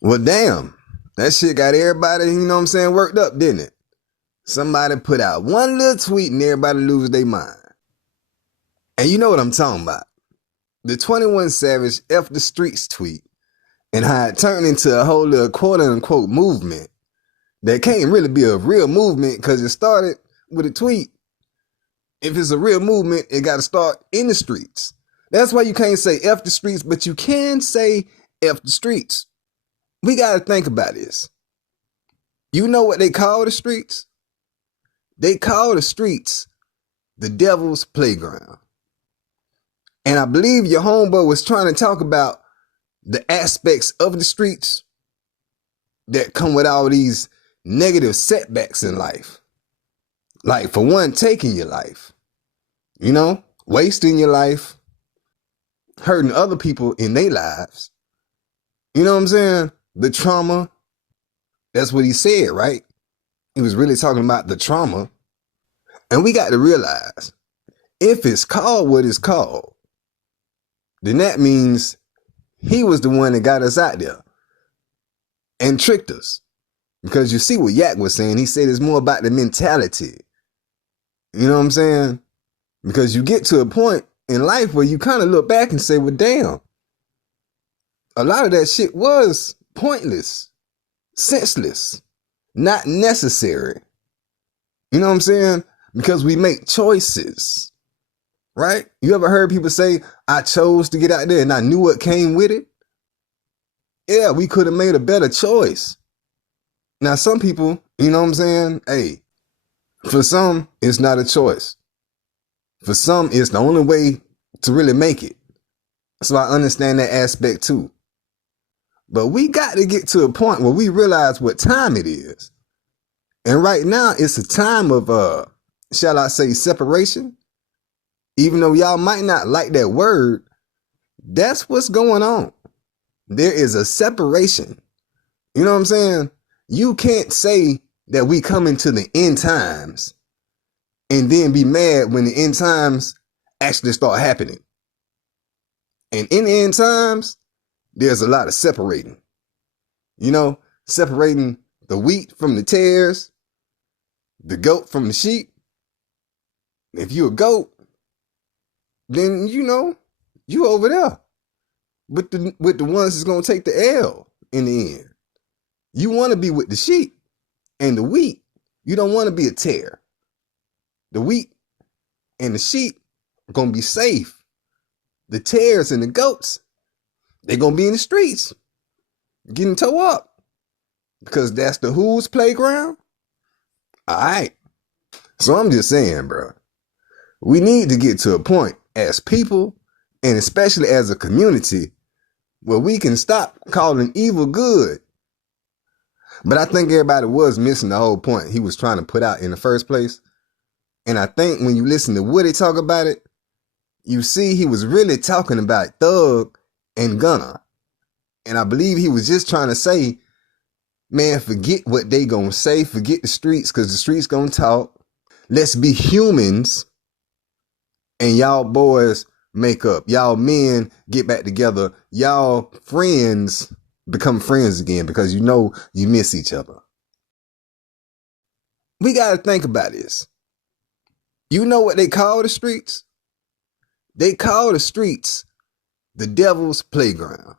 Well, damn. That shit got everybody, you know what I'm saying, worked up, didn't it? Somebody put out one little tweet and everybody lose their mind. And you know what I'm talking about. The 21 Savage F the Streets tweet and how it turned into a whole little quote unquote movement that can't really be a real movement because it started with a tweet. If it's a real movement, it got to start in the streets. That's why you can't say F the streets, but you can say F the streets. We got to think about this. You know what they call the streets? They call the streets the devil's playground. And I believe your homeboy was trying to talk about the aspects of the streets that come with all these negative setbacks in life. Like, for one, taking your life, you know, wasting your life, hurting other people in their lives. You know what I'm saying? The trauma. That's what he said, right? He was really talking about the trauma. And we got to realize, if it's called what it's called, then that means he was the one that got us out there and tricked us. Because you see what Yak was saying. He said it's more about the mentality. You know what I'm saying? Because you get to a point in life where you kind of look back and say, well, damn, a lot of that shit was pointless, senseless, not necessary. You know what I'm saying? Because we make choices, right? You ever heard people say, I chose to get out there and I knew what came with it? Yeah, we could have made a better choice. Now, some people, you know what I'm saying? Hey, for some, it's not a choice. For some, it's the only way to really make it. So I understand that aspect too. But we got to get to a point where we realize what time it is. And right now, it's a time of, shall I say, separation. Even though y'all might not like that word, that's what's going on. There is a separation. You know what I'm saying? You can't say that we come into the end times and then be mad when the end times actually start happening. And in the end times, there's a lot of separating. You know, separating the wheat from the tares, the goat from the sheep. If you a goat, then you know, you over there with the ones that's gonna take the L in the end. You want to be with the sheep and the wheat. You don't want to be a tare. The wheat and the sheep are gonna be safe. The tares and the goats, they're gonna be in the streets, getting towed up. Because that's the whose playground? Alright. So I'm just saying, bro. We need to get to a point as people, and especially as a community, where we can stop calling evil good. But I think everybody was missing the whole point he was trying to put out in the first place. And I think when you listen to Woody talk about it, you see he was really talking about Thug and Gunna. And I believe he was just trying to say, man, forget what they gonna say. Forget the streets, because the streets gonna talk. Let's be humans. And y'all boys make up. Y'all men get back together. Y'all friends become friends again, because you know you miss each other. We got to think about this. You know what they call the streets? They call the streets the devil's playground.